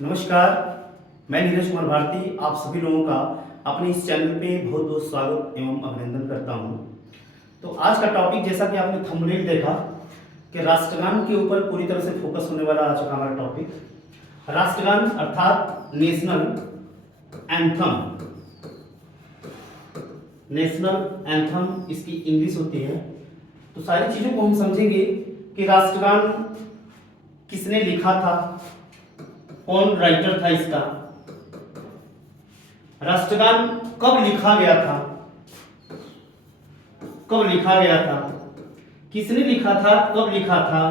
नमस्कार, मैं नीरज कुमार भारती आप सभी लोगों का अपने इस चैनल पे बहुत बहुत स्वागत एवं अभिनंदन करता हूं। तो आज का टॉपिक, जैसा कि आपने थंबनेल देखा कि राष्ट्रगान के ऊपर पूरी तरह से फोकस होने वाला आज का हमारा टॉपिक राष्ट्रगान अर्थात नेशनल एंथम। नेशनल एंथम इसकी इंग्लिश होती है। तो सारी चीज़ों को हम समझेंगे कि राष्ट्रगान किसने लिखा था, कौन राइटर था इसका, राष्ट्रगान कब लिखा गया था, कब लिखा गया था, किसने लिखा था, कब लिखा था,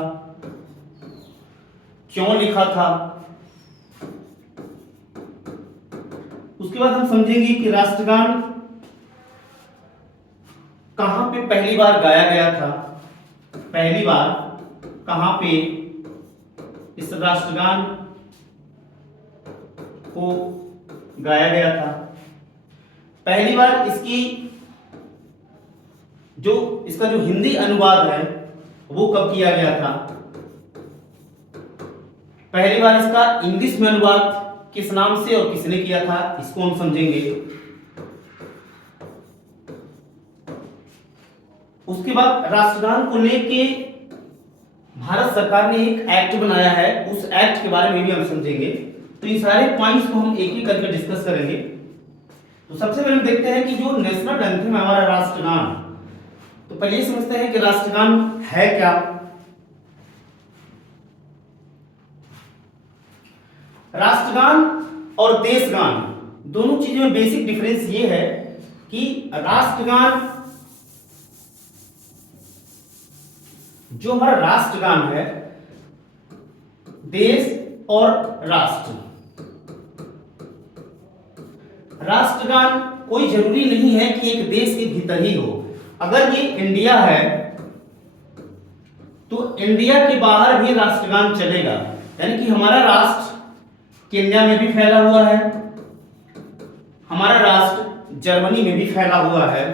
क्यों लिखा था। उसके बाद हम समझेंगे कि राष्ट्रगान कहां पे पहली बार गाया गया था, पहली बार कहां पे इस राष्ट्रगान को गाया गया था, पहली बार इसका जो हिंदी अनुवाद है वो कब किया गया था, पहली बार इसका इंग्लिश में अनुवाद किस नाम से और किसने किया था, इसको हम समझेंगे। उसके बाद राष्ट्रगान को लेके भारत सरकार ने एक एक्ट बनाया है, उस एक्ट के बारे में भी हम समझेंगे। तो इन सारे पॉइंट्स को हम एक एक करके डिस्कस करेंगे। तो सबसे पहले देखते हैं कि जो नेशनल एंथम है हमारा राष्ट्रगान, तो पहले ये समझते हैं कि राष्ट्रगान है क्या। राष्ट्रगान और देशगान दोनों चीजों में बेसिक डिफरेंस ये है कि राष्ट्रगान, जो हमारा राष्ट्रगान है, देश और राष्ट्र, राष्ट्रगान कोई जरूरी नहीं है कि एक देश के भीतर ही हो। अगर ये इंडिया है तो इंडिया के बाहर भी राष्ट्रगान चलेगा। यानी कि हमारा राष्ट्र केन्या में भी फैला हुआ है, हमारा राष्ट्र जर्मनी में भी फैला हुआ है,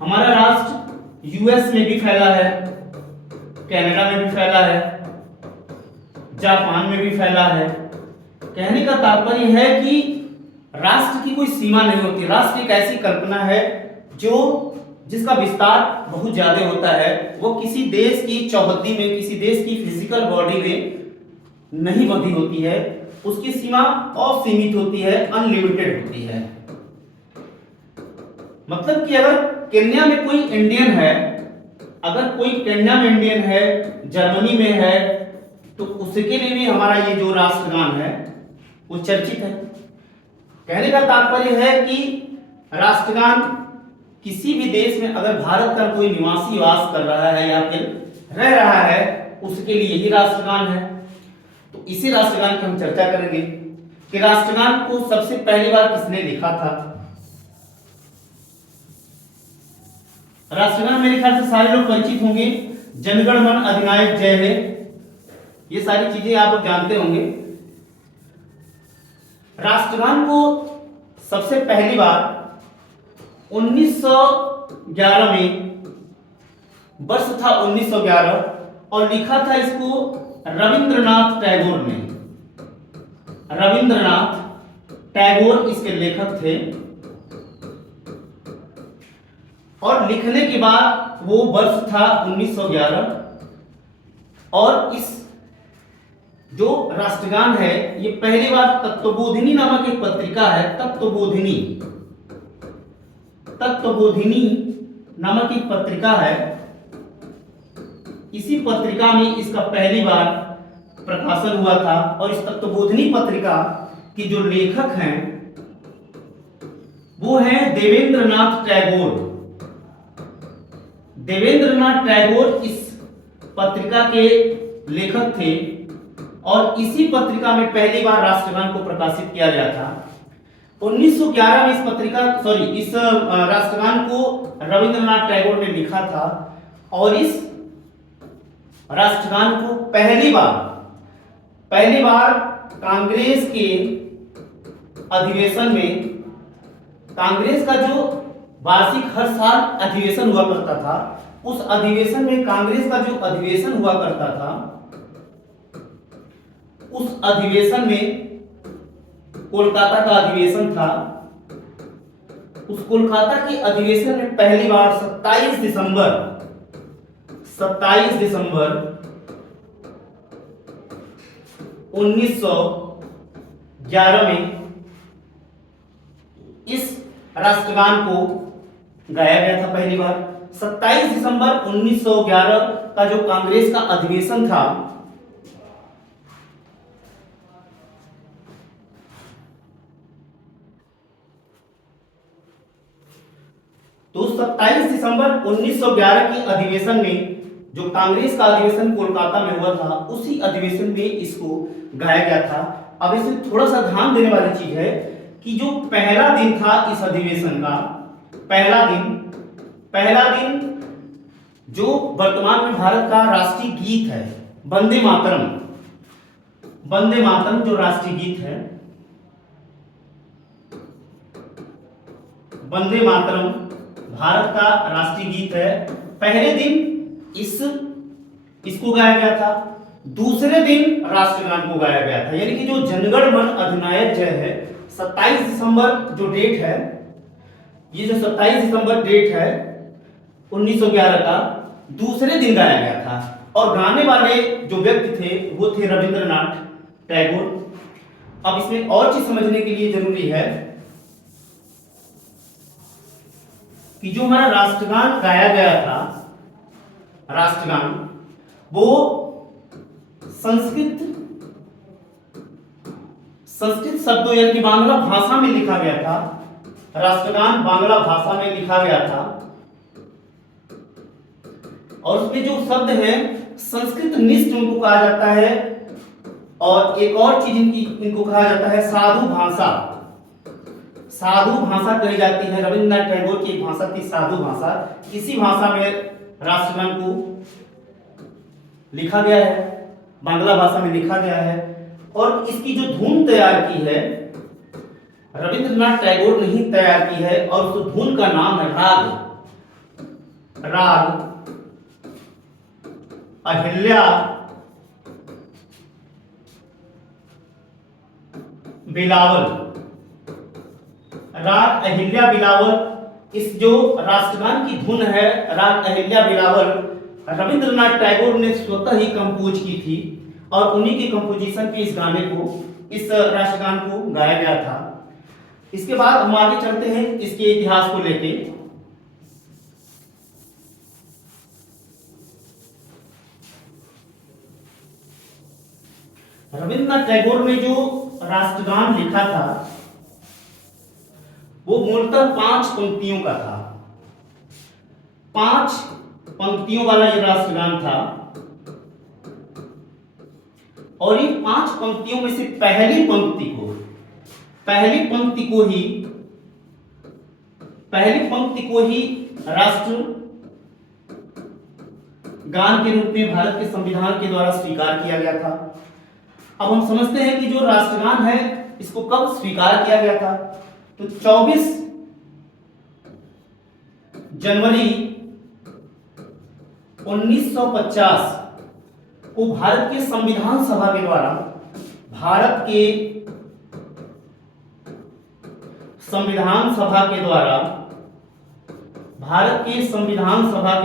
हमारा राष्ट्र यूएस में भी फैला है, कनाडा में भी फैला है, जापान में भी फैला है। कहने का तात्पर्य है कि राष्ट्र की कोई सीमा नहीं होती। राष्ट्र एक ऐसी कल्पना है जिसका विस्तार बहुत ज्यादा होता है। वो किसी देश की चौहद्दी में, किसी देश की फिजिकल बॉडी में नहीं बंधी होती है। उसकी सीमा असीमित होती है, अनलिमिटेड होती है। मतलब कि अगर केन्या में कोई इंडियन है, अगर कोई केन्या में इंडियन है, जर्मनी में है, तो उसके लिए भी हमारा ये जो राष्ट्रगान है वो चर्चित है। कहने का तात्पर्य है कि राष्ट्रगान किसी भी देश में अगर भारत का कोई निवासी वास कर रहा है या फिर रह रहा है, उसके लिए ही राष्ट्रगान है। तो इसी राष्ट्रगान की हम चर्चा करेंगे कि राष्ट्रगान को सबसे पहली बार किसने लिखा था। राष्ट्रगान मेरे ख्याल से सारे लोग परिचित होंगे। जनगण मन अधिनायक जय हे, ये सारी चीजें आप लोग जानते होंगे। राष्ट्रगान को सबसे पहली बार 1911 में, वर्ष था 1911, और लिखा था इसको रविंद्रनाथ टैगोर ने। रविंद्रनाथ टैगोर इसके लेखक थे। और लिखने के बाद वो वर्ष था 1911, और इस जो राष्ट्रगान है ये पहली बार तत्वबोधिनी नामक एक पत्रिका है, तत्वबोधिनी नामक एक पत्रिका है, इसी पत्रिका में इसका पहली बार प्रकाशन हुआ था। और इस तत्वबोधिनी पत्रिका की जो लेखक हैं वो हैं देवेंद्रनाथ टैगोर। देवेंद्रनाथ टैगोर इस पत्रिका के लेखक थे, और इसी पत्रिका में पहली बार राष्ट्रगान को प्रकाशित किया गया था। 1911 में इस राष्ट्रगान को रविंद्रनाथ टैगोर ने लिखा था। और इस राष्ट्रगान को पहली बार कांग्रेस के अधिवेशन में, कांग्रेस का जो वार्षिक हर साल अधिवेशन हुआ करता था, उस अधिवेशन में, कांग्रेस का जो अधिवेशन हुआ करता था उस अधिवेशन में, कोलकाता का अधिवेशन था, उस कोलकाता के अधिवेशन में पहली बार 27 दिसंबर 1911 में इस राष्ट्रगान को गाया गया था पहली बार। 27 दिसंबर 1911 का जो कांग्रेस का अधिवेशन था, तो 27 दिसंबर 1911 के अधिवेशन में, जो कांग्रेस का अधिवेशन कोलकाता में हुआ था, उसी अधिवेशन में इसको गाया गया था। अब इसमें थोड़ा सा ध्यान देने वाली चीज है कि जो पहला दिन था इस अधिवेशन का, पहला दिन जो वर्तमान में भारत का राष्ट्रीय गीत है, वंदे मातरम जो राष्ट्रीय गीत है, वंदे मातरम भारत का राष्ट्रीय गीत है, पहले दिन इसको गाया गया था, दूसरे दिन राष्ट्रगान को गाया गया था। यानी कि जो जनगण मन अधिनायक जय है, 27 दिसंबर जो डेट है, ये जो 27 दिसंबर डेट है 1911 का, दूसरे दिन गाया गया था। और गाने वाले जो व्यक्ति थे वो थे रविंद्रनाथ टैगोर। अब इसमें और चीज समझने के लिए जरूरी है कि जो हमारा राष्ट्रगान गाया गया था, राष्ट्रगान वो संस्कृत शब्दों यानी कि बांग्ला भाषा में लिखा गया था। राष्ट्रगान बांग्ला भाषा में लिखा गया था और उसमें जो शब्द है संस्कृत निष्ठ उनको कहा जाता है, और एक और चीज इनको कहा जाता है साधु भाषा कही जाती है। रविंद्रनाथ टैगोर की एक भाषा थी साधु भाषा, इसी भाषा में राष्ट्रगान को लिखा गया है, बांग्ला भाषा में लिखा गया है। और इसकी जो धुन तैयार की है रविंद्रनाथ टैगोर ने ही तैयार की है, और उस धुन का नाम है राग अहिल्या बिलावल। राग अहिल्या बिलावल, इस जो राष्ट्रगान की धुन है राग अहिल्या बिलावल, रविंद्रनाथ टैगोर ने स्वतः ही कंपोज की थी, और उन्हीं की कंपोजिशन पे इस गाने को, इस राष्ट्रगान को गाया गया था। इसके बाद हम आगे चलते हैं इसके इतिहास को लेके। रविंद्रनाथ टैगोर ने जो राष्ट्रगान लिखा था वो मूलतः 5 पंक्तियों का था। 5 पंक्तियों वाला ये राष्ट्रगान था, और ये 5 पंक्तियों में से पहली पंक्ति को ही राष्ट्र गान के रूप में भारत के संविधान के द्वारा स्वीकार किया गया था। अब हम समझते हैं कि जो राष्ट्रगान है इसको कब स्वीकार किया गया था, तो 24 जनवरी 1950 को भारत के संविधान सभा के द्वारा, भारत के संविधान सभा के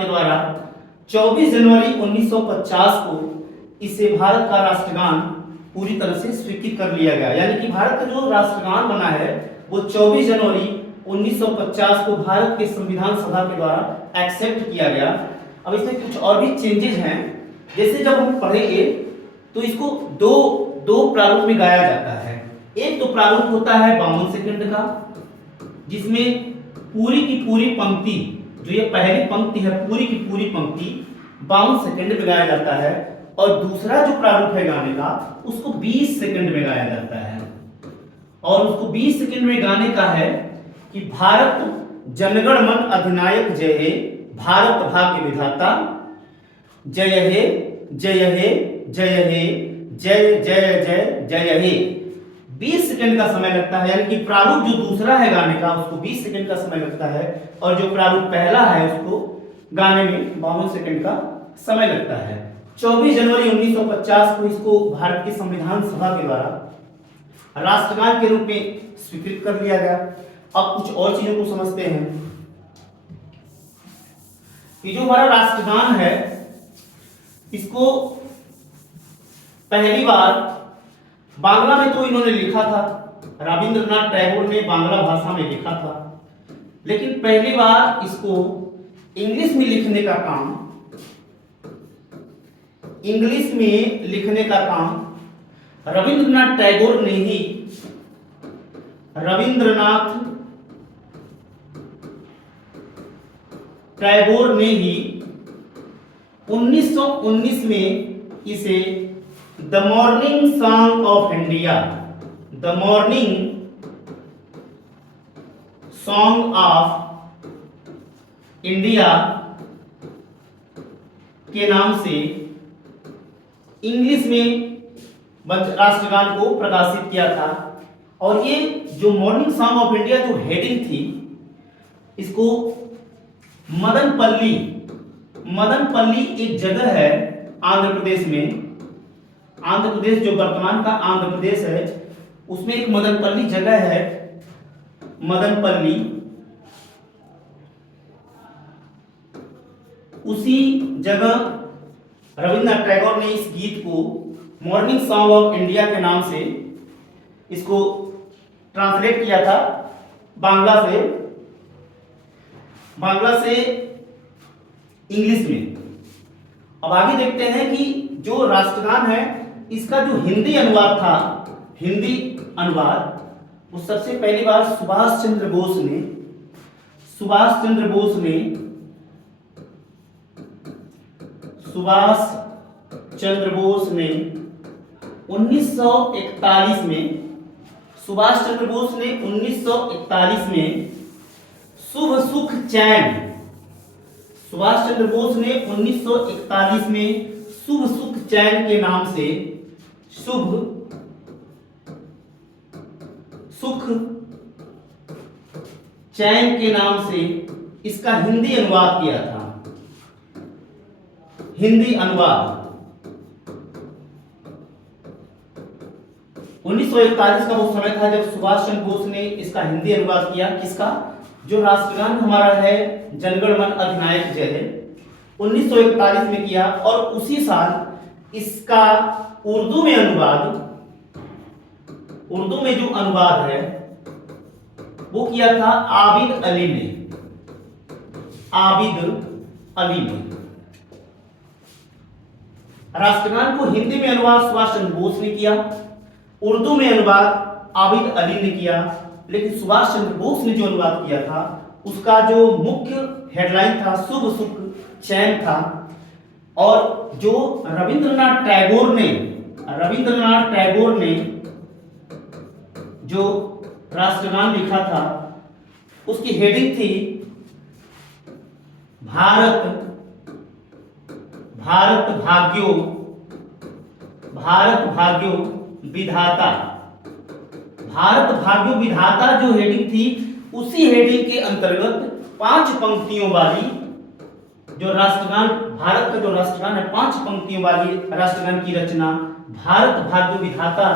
द्वारा 24 जनवरी 1950 को इसे भारत का राष्ट्रगान पूरी तरह से स्वीकृत कर लिया गया। यानी कि भारत का जो राष्ट्रगान बना है वो 24 जनवरी 1950 को भारत के संविधान सभा के द्वारा एक्सेप्ट किया गया। अब इसमें कुछ और भी चेंजेस हैं, जैसे जब हम पढ़ेंगे तो इसको दो प्रारूप में गाया जाता है। एक तो प्रारूप होता है 52 सेकंड का, जिसमें पूरी की पूरी पंक्ति, जो ये पहली पंक्ति है पूरी की पूरी पंक्ति 52 सेकंड में गाया जाता है, और दूसरा जो प्रारूप है गाने का उसको 20 सेकंड में गाया जाता है। और उसको 20 सेकंड में गाने का है कि भारत जनगण मन अधिनायक जय हे, भारत भाग्य विधाता जय हे जय हे जय हे जय जय जय जय हे। 20 सेकंड का समय लगता है, यानी कि प्रारूप जो दूसरा है गाने का उसको 20 सेकंड का समय लगता है, और जो प्रारूप पहला है उसको गाने में 52 सेकंड का समय लगता है। 24 जनवरी 1950 को इसको भारत की संविधान सभा के द्वारा राष्ट्रगान के रूप में स्वीकृत कर लिया गया। अब कुछ और चीजों को समझते हैं कि जो हमारा राष्ट्रगान है इसको पहली बार बांग्ला में तो इन्होंने लिखा था, रविंद्रनाथ टैगोर ने बांग्ला भाषा में लिखा था, लेकिन पहली बार इसको इंग्लिश में लिखने का काम रविंद्रनाथ टैगोर ने ही 1919 में इसे the morning song of India के नाम से इंग्लिश में राष्ट्रगान को प्रकाशित किया था। और ये जो मॉर्निंग सॉन्ग ऑफ इंडिया जो हेडिंग थी, इसको मदनपल्ली एक जगह है आंध्र प्रदेश में। आंध्र प्रदेश जो वर्तमान का आंध्र प्रदेश है उसमें एक मदनपल्ली जगह है। मदनपल्ली, उसी जगह रविंद्रनाथ टैगोर ने इस गीत को मॉर्निंग सॉन्ग ऑफ इंडिया के नाम से इसको ट्रांसलेट किया था बांग्ला से इंग्लिश में। अब आगे देखते हैं कि जो राष्ट्रगान है इसका जो हिंदी अनुवाद वो सबसे पहली बार सुभाष चंद्र बोस ने 1941 में शुभ सुख चैन के नाम से इसका हिंदी अनुवाद किया था। 1941 का वो समय था जब सुभाष चंद्र बोस ने इसका हिंदी अनुवाद किया। किसका? जो राष्ट्रगान हमारा है जनगण मन अधिनायक जय है, 1941 में किया। और उसी साल इसका उर्दू में जो अनुवाद है वो किया था आबिद अली ने। राष्ट्रगान को हिंदी में अनुवाद सुभाष चंद्र बोस ने किया, उर्दू में अनुवाद आबिद अली ने किया। लेकिन सुभाष चंद्र बोस ने जो अनुवाद किया था उसका जो मुख्य हेडलाइन था शुभ सुख चैन था। और जो रविंद्रनाथ टैगोर ने जो राष्ट्रगान लिखा था उसकी हेडिंग थी भारत भाग्यो विधाता। भारत भाग्यो विधाता जो हेडिंग थी उसी हेडिंग के अंतर्गत 5 पंक्तियों वाली जो राष्ट्रगान, भारत का जो राष्ट्रगान है 5 पंक्तियों वाली राष्ट्रगान की रचना भारत भाग्य विधाता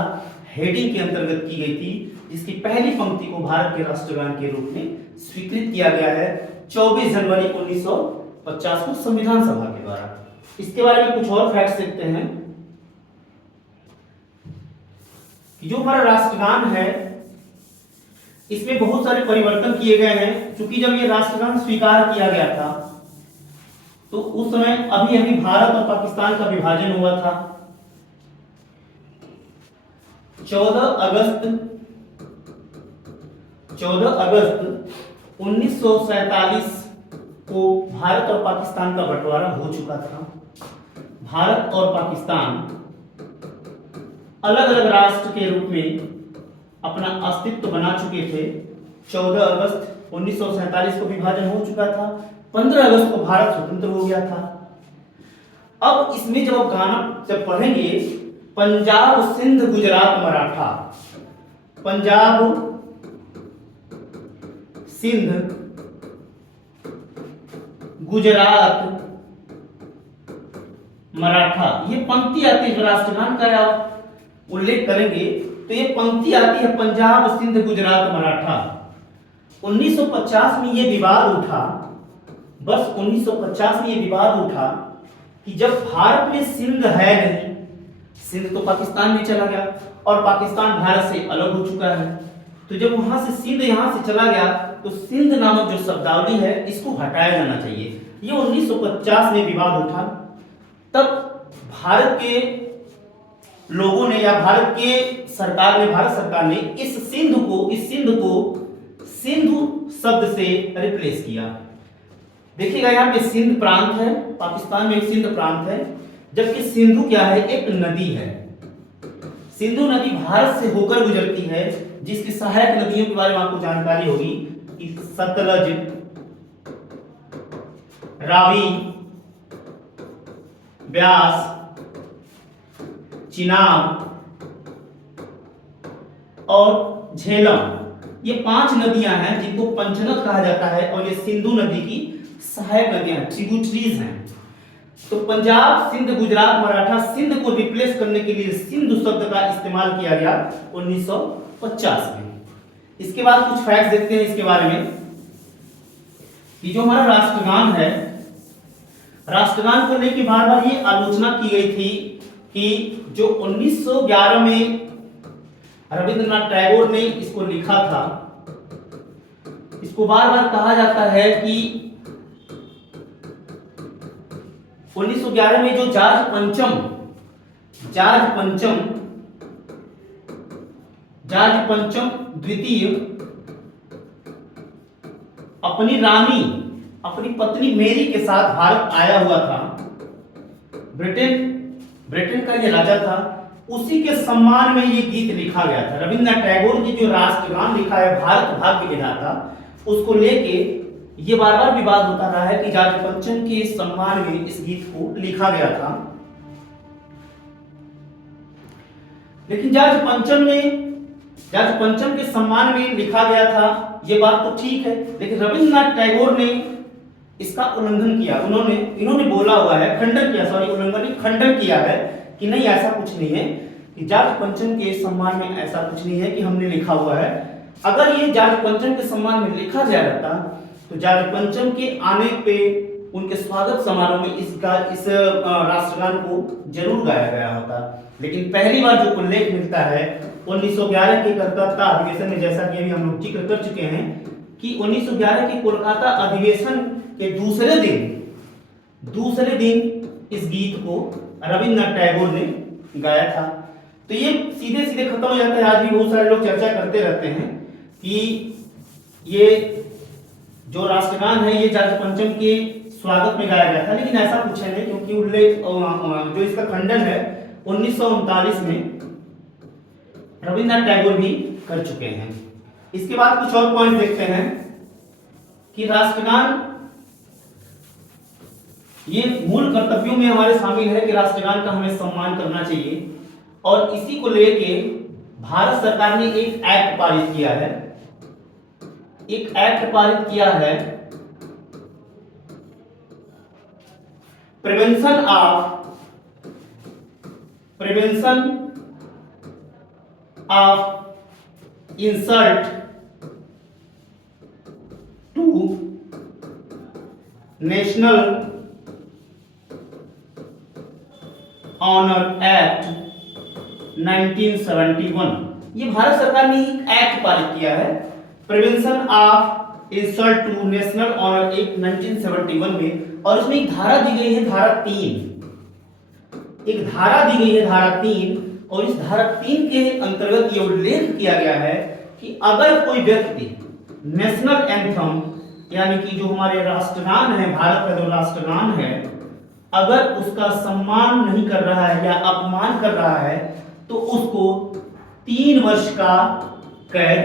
हेडिंग के अंतर्गत की गई थी, जिसकी पहली पंक्ति को भारत के राष्ट्रगान के रूप में स्वीकृत किया गया है 24 जनवरी 1950 को संविधान सभा के द्वारा। इसके बारे में कुछ और फैक्ट्स देखते हैं। जो हमारा राष्ट्रगान है इसमें बहुत सारे परिवर्तन किए गए हैं, क्योंकि जब ये राष्ट्रगान स्वीकार किया गया था तो उस समय अभी भारत और पाकिस्तान का विभाजन हुआ था। 14 अगस्त 1947 को भारत और पाकिस्तान का बंटवारा हो चुका था। भारत और पाकिस्तान अलग अलग राष्ट्र के रूप में अपना अस्तित्व बना चुके थे। 14 अगस्त 1947 को विभाजन हो चुका था, 15 अगस्त को भारत स्वतंत्र हो गया था। अब इसमें जब गाना जब पढ़ेंगे पंजाब सिंध गुजरात मराठा, पंजाब सिंध गुजरात मराठा, ये पंक्ति आती है राष्ट्रगान का आप उल्लेख करेंगे तो ये पंक्ति आती है पंजाब सिंध गुजरात मराठा। 1950 में ये विवाद उठा, बस 1950 में ये विवाद उठा कि जब भारत में सिंध है नहीं, सिंध तो पाकिस्तान में चला गया और पाकिस्तान भारत से अलग हो चुका है, तो जब वहां से सिंध यहां से चला गया तो सिंध नामक जो शब्दावली है इसको हटाया जाना चाहिए। ये 1950 में विवाद उठा। तब भारत के लोगों ने या भारत सरकार ने इस सिंध को सिंधु शब्द से रिप्लेस किया। देखिएगा यहाँ पे सिंध प्रांत है, पाकिस्तान में एक सिंध प्रांत है, जबकि सिंधु क्या है, एक नदी है। सिंधु नदी भारत से होकर गुजरती है, जिसकी सहायक नदियों के बारे में आपको जानकारी होगी कि सतलज, रावी, ब्यास, चिनाब और झेलम, ये 5 नदियां हैं जिनको पंचनद कहा जाता है और ये सिंधु नदी की सहायक नदियां हैं, ट्रिब्यूटरीज हैं। तो पंजाब सिंध गुजरात मराठा, सिंध को रिप्लेस करने के लिए सिंधु शब्द का इस्तेमाल किया गया 1950 में। इसके बाद कुछ फैक्ट्स देखते हैं इसके बारे में कि जो हमारा राष्ट्रगान है, राष्ट्रगान को लेकर बार बार ये आलोचना की गई थी कि जो 1911 में रविंद्रनाथ टैगोर ने इसको लिखा था, इसको बार बार कहा जाता है कि 1911 में जो जॉर्ज पंचम द्वितीय अपनी पत्नी मेरी के साथ भारत आया हुआ था। ब्रिटेन का ये राजा था, उसी के सम्मान में ये गीत लिखा गया था। रविंद्रनाथ टैगोर ने जो राष्ट्रगान लिखा है भारत भाग्य विधाता, उसको लेके ये बार बार विवाद होता रहा है कि जॉर्ज पंचम के सम्मान में इस गीत को लिखा गया था। लेकिन जॉर्ज पंचम के सम्मान में लिखा गया था, ये बात तो ठीक है, लेकिन रविंद्रनाथ टैगोर ने इसका उल्लंघन किया। इन्होंने बोला हुआ है, खंडन किया है कि नहीं, ऐसा कुछ नहीं है कि जॉर्ज पंचम के सम्मान में ऐसा कुछ नहीं है कि हमने लिखा हुआ है। अगर ये जॉर्ज पंचम के सम्मान में लिखा जा रहता तो जॉर्ज पंचम के आने पे उनके स्वागत समारोह में इस राष्ट्रगान को जरूर गाया गया होता। लेकिन पहली बार जो उल्लेख मिलता है 1911 के कलकत्ता अधिवेशन में, जैसा कि अभी हम लोग जिक्र कर चुके हैं कि 1911 के कोलकाता अधिवेशन के दूसरे दिन इस गीत को रविंद्रनाथ टैगोर ने गाया था। तो ये सीधे सीधे खत्म हो जाता है। आज भी बहुत सारे लोग चर्चा करते रहते हैं कि ये जो राष्ट्रगान है ये जॉर्ज पंचम के स्वागत में गाया गया था, लेकिन ऐसा कुछ है नहीं, क्योंकि उल्लेख जो इसका खंडन है 1939 में रविंद्रनाथ टैगोर भी कर चुके हैं। इसके बाद कुछ और पॉइंट देखते हैं कि राष्ट्रगान ये मूल कर्तव्यों में हमारे शामिल है कि राष्ट्रगान का हमें सम्मान करना चाहिए, और इसी को लेके भारत सरकार ने एक एक्ट पारित किया है, prevention of insult to national honour act 1971। ये भारत सरकार ने एक एक्ट पारित किया है, prevention of insult to national honour act 1971 में, और उसमें एक धारा दी गई है, धारा 3, और इस धारा 3 के अंतर्गत ये उल्लेख किया गया है कि अगर कोई व्यक्ति नेशनल एंथम यानी कि जो हमारे राष्ट्रगान है, भारत का जो राष्ट्रगान है, अगर उसका सम्मान नहीं कर रहा है या अपमान कर रहा है तो उसको 3 वर्ष का कैद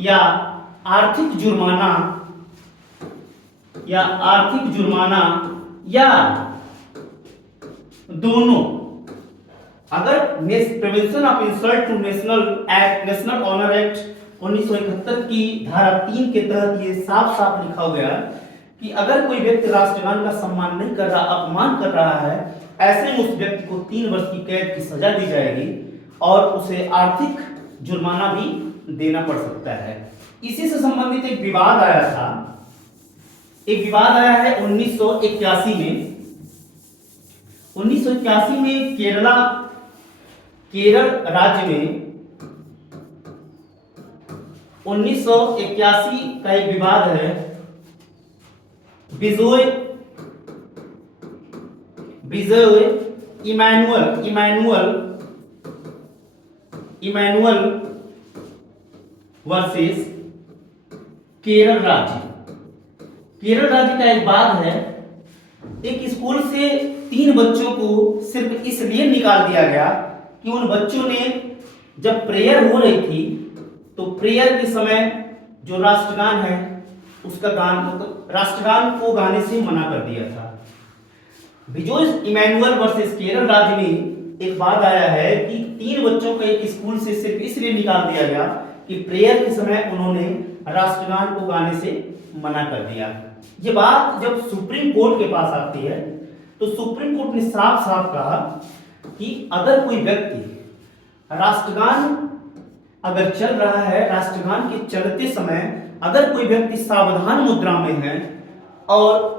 या आर्थिक जुर्माना या दोनों। अगर prevention of insult to national honour act 1971 की धारा 3 के तहत ये साफ साफ लिखा गया कि अगर कोई व्यक्ति राष्ट्रगान का सम्मान नहीं कर रहा, अपमान कर रहा है, ऐसे में उस व्यक्ति को 3 वर्ष की कैद की सजा दी जाएगी और उसे आर्थिक जुर्माना भी देना पड़ सकता है। इसी से संबंधित एक विवाद आया था, एक विवाद आया है 1981 में। 1981 में केरल राज्य में 1981 का एक विवाद है, बिजोय इमैनुअल वर्सेस केरल राज्य। केरल राज्य का एक विवाद है, एक स्कूल से 3 बच्चों को सिर्फ इसलिए निकाल दिया गया कि उन बच्चों ने जब प्रेयर हो रही थी तो प्रेयर के समय जो राष्ट्रगान है उसका गान, राष्ट्रगान को गाने से मना कर दिया था। बिजोय इमैनुअल वर्सेस केरल राज्य में एक बात आया है कि 3 बच्चों को एक स्कूल से सिर्फ इसलिए निकाल दिया गया कि प्रेयर के समय उन्होंने राष्ट्रगान को गाने से मना कर दिया। ये बात जब सुप्रीम कोर्ट के पास आती है तो सुप्रीम कोर्ट ने साफ साफ कहा कि अगर कोई व्यक्ति राष्ट्रगान अगर चल रहा है, राष्ट्रगान के चलते समय अगर कोई व्यक्ति सावधान मुद्रा में है और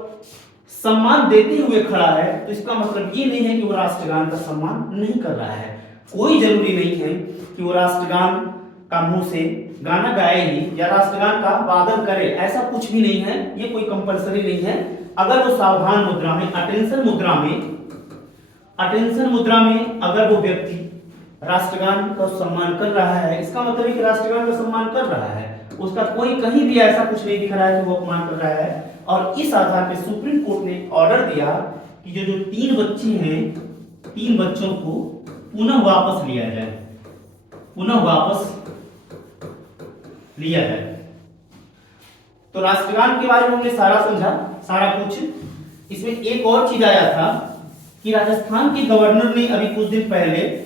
सम्मान देते हुए खड़ा है तो इसका मतलब ये नहीं है कि वो राष्ट्रगान का सम्मान नहीं कर रहा है। कोई जरूरी नहीं है कि वो राष्ट्रगान का मुंह से गाना गाए ही या राष्ट्रगान का वादन करे, ऐसा कुछ भी नहीं है, ये कोई कंपलसरी नहीं है। अगर वो सावधान मुद्रा में, अटेंशन मुद्रा में अगर वो व्यक्ति राष्ट्रगान का सम्मान कर रहा है, इसका मतलब है कि राष्ट्रगान का सम्मान कर रहा है, उसका कोई कहीं भी ऐसा कुछ नहीं दिख रहा है कि वो अपमान कर रहा है। और इस आधार पे सुप्रीम कोर्ट ने ऑर्डर दिया कि जो 3 बच्चे हैं, 3 बच्चों को पुनः वापस लिया जाए, तो राष्ट्रगान के बारे में हमने सारा समझा, सारा कुछ। इसमें एक और चीज आया था कि राजस्थान के गवर्नर ने अभी कुछ दिन पहले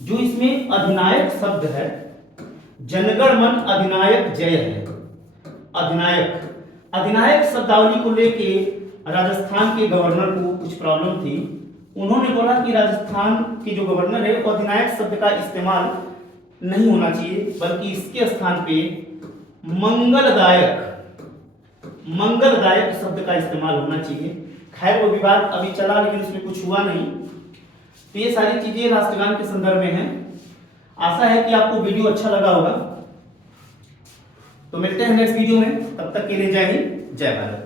जो इसमें अधिनायक शब्द है, जनगण मन अधिनायक जय है, अधिनायक शब्दावली को लेके राजस्थान के गवर्नर को कुछ प्रॉब्लम थी। उन्होंने बोला कि राजस्थान के जो गवर्नर है वो अधिनायक शब्द का इस्तेमाल नहीं होना चाहिए, बल्कि इसके स्थान पे मंगलदायक शब्द का इस्तेमाल होना चाहिए। खैर वो विवाद अभी चला, लेकिन उसमें कुछ हुआ नहीं। तो ये सारी चीजें राष्ट्रगान के संदर्भ में हैं। आशा है कि आपको वीडियो अच्छा लगा होगा। तो मिलते हैं नेक्स्ट वीडियो में, तब तक के लिए जय हिंद, जय भारत।